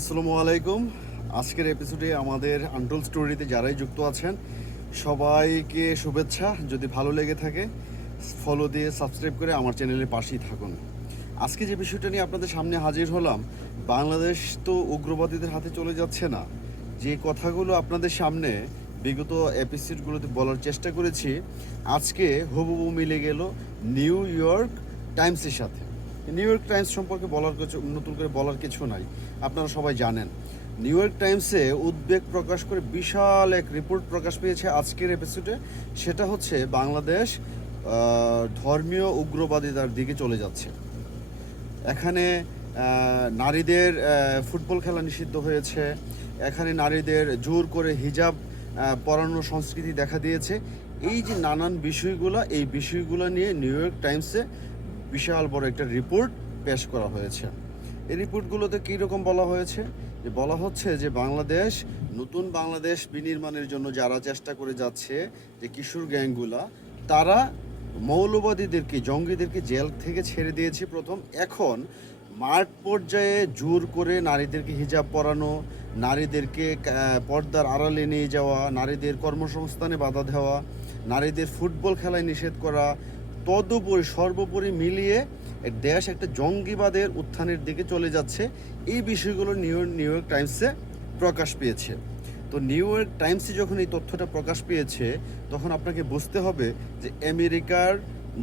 আসসালামু আলাইকুম। আজকের এপিসোডে আমাদের আন্টোল স্টোরিতে যারাই যুক্ত আছেন, সবাইকে শুভেচ্ছা। যদি ভালো লেগে থাকে ফলো দিয়ে সাবস্ক্রাইব করে আমার চ্যানেলের পাশেই থাকুন। আজকে যে বিষয়টা নিয়ে আপনাদের সামনে হাজির হলাম, বাংলাদেশ তো উগ্রবাদীদের হাতে চলে যাচ্ছে না। যে কথাগুলো আপনাদের সামনে বিগত এপিসোডগুলোতে বলার চেষ্টা করেছি, আজকে হুবহু মিলে গেল নিউ ইয়র্ক টাইমসের সাথে। নিউ ইয়র্ক টাইমস সম্পর্কে বলার কিছু নতুন করে বলার কিছু নাই। আপনারা সবাই জানেন। নিউ ইয়র্ক টাইমসে উদ্বেগ প্রকাশ করে বিশাল এক রিপোর্ট প্রকাশ পেয়েছে আজকের এপিসোডে সেটা হচ্ছে বাংলাদেশ ধর্মীয় উগ্রবাদিতার দিকে চলে যাচ্ছে। এখানে নারীদের ফুটবল খেলা নিষিদ্ধ হয়েছে। এখানে নারীদের জোর করে হিজাব পরানোর সংস্কৃতি দেখা দিয়েছে। এই যে নানান বিষয়গুলো, এই বিষয়গুলো নিয়ে নিউ ইয়র্ক টাইমসে বিশাল বড় একটা রিপোর্ট পেশ করা হয়েছে। এই রিপোর্টগুলোতে কী রকম বলা হয়েছে? যে বলা হচ্ছে যে বাংলাদেশ, নতুন বাংলাদেশ বিনির্মাণের জন্য যারা চেষ্টা করে যাচ্ছে যে কিশোর গ্যাংগুলা, তারা মৌলবাদীদেরকে, জঙ্গিদেরকে জেল থেকে ছেড়ে দিয়েছে প্রথম। এখন মাঠ পর্যায়ে জোর করে নারীদেরকে হিজাব পরানো, নারীদেরকে পর্দার আড়ালে নিয়ে যাওয়া, নারীদের কর্মসংস্থানে বাধা দেওয়া, নারীদের ফুটবল খেলায় নিষেধ করা তদুপরি সর্বোপরি মিলিয়ে দেশ একটা জঙ্গিবাদের উত্থানের দিকে চলে যাচ্ছে। এই বিষয়গুলো নিউ নিউ ইয়র্ক টাইমসে প্রকাশ পেয়েছে। তো নিউ ইয়র্ক টাইমসে যখন এই তথ্যটা প্রকাশ পেয়েছে, তখন আপনাকে বুঝতে হবে যে আমেরিকার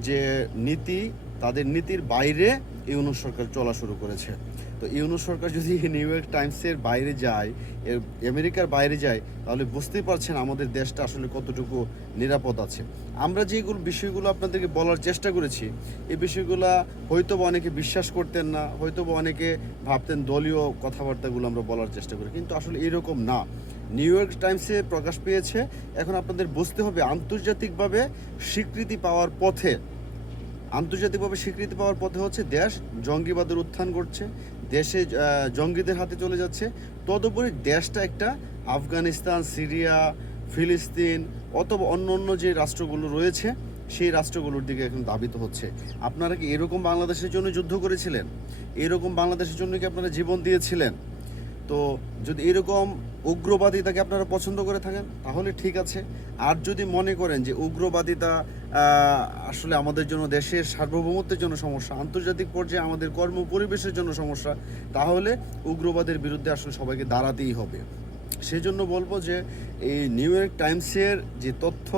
যে নীতি, তাদের নীতির বাইরে ইউনুস সরকার চলা শুরু করেছে। তো ইউনুস সরকার যদি নিউ ইয়র্ক টাইমসের বাইরে যায় আমেরিকার বাইরে যায়, তাহলে বুঝতেই পারছেন আমাদের দেশটা আসলে কতটুকু নিরাপদ আছে। আমরা যেগুলো বিষয়গুলো আপনাদেরকে বলার চেষ্টা করেছি, এই বিষয়গুলো হয়তো বা অনেকে বিশ্বাস করতেন না, হয়তো বা অনেকে ভাবতেন দলীয় কথাবার্তাগুলো আমরা বলার চেষ্টা করি, কিন্তু আসলে এরকম না। নিউ ইয়র্ক টাইমসে প্রকাশ পেয়েছে, এখন আপনাদের বুঝতে হবে আন্তর্জাতিকভাবে স্বীকৃতি পাওয়ার পথে আন্তর্জাতিকভাবে স্বীকৃতি পাওয়ার পথে হচ্ছে দেশ জঙ্গিবাদের উত্থান ঘটছে দেশে জঙ্গিদের হাতে চলে যাচ্ছে। তদুপরি দেশটা একটা আফগানিস্তান, সিরিয়া, ফিলিস্তিন অথবা অন্য অন্য যে রাষ্ট্রগুলো রয়েছে, সেই রাষ্ট্রগুলোর দিকে এখন দাবিত হচ্ছে। আপনারা কি এরকম বাংলাদেশের জন্য যুদ্ধ করেছিলেন? এরকম বাংলাদেশের জন্য কি আপনারা জীবন দিয়েছিলেন? তো যদি এরকম উগ্রবাদিতাকে আপনারা পছন্দ করে থাকেন, তাহলে ঠিক আছে। আর যদি মনে করেন যে উগ্রবাদিতা আসলে আমাদের জন্য দেশের সার্বভৌমত্বের জন্য সমস্যা, আন্তর্জাতিক পর্যায়ে আমাদের কর্ম পরিবেশের জন্য সমস্যা, তাহলে উগ্রবাদের বিরুদ্ধে আসলে সবাইকে দাঁড়াতেই হবে। সেই জন্য বলব যে এই নিউ ইয়র্ক টাইমসের যে তথ্য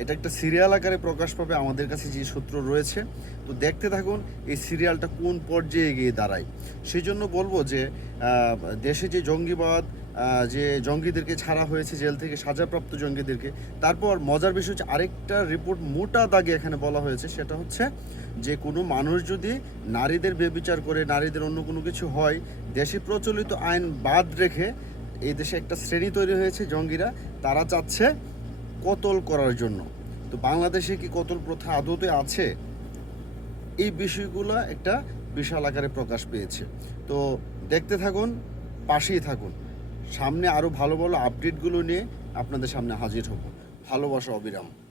এটা একটা সিরিয়াল আকারে প্রকাশ পাবে আমাদের কাছে যে সূত্র রয়েছে। তো দেখতে থাকুন এই সিরিয়ালটা কোন পর্যায়ে গিয়ে দাঁড়ায়। সেই জন্য বলব যে দেশে যে জঙ্গিবাদ যে জঙ্গিদেরকে ছাড়া হয়েছে জেল থেকে, সাজাপ্রাপ্ত জঙ্গিদেরকে, তারপর মজার বিষয় হচ্ছে আরেকটা রিপোর্ট মোটা দাগে এখানে বলা হয়েছে, সেটা হচ্ছে যে কোনো মানুষ যদি নারীদের বেবিচার করে, নারীদের অন্য কোনো কিছু হয়, দেশে প্রচলিত আইন বাদ রেখে এই দেশে একটা শ্রেণি তৈরি হয়েছে জঙ্গিরা, তারা চাচ্ছে কতল করার জন্য? তো বাংলাদেশে কি কতল প্রথা আদতে আছে? এই বিষয়গুলো একটা বিশাল আকারে প্রকাশ পেয়েছে। তো দেখতে থাকুন, পাশেই থাকুন। সামনে আরও ভালো ভালো আপডেটগুলো নিয়ে আপনাদের সামনে হাজির হব। ভালোবাসা, অবিরাম।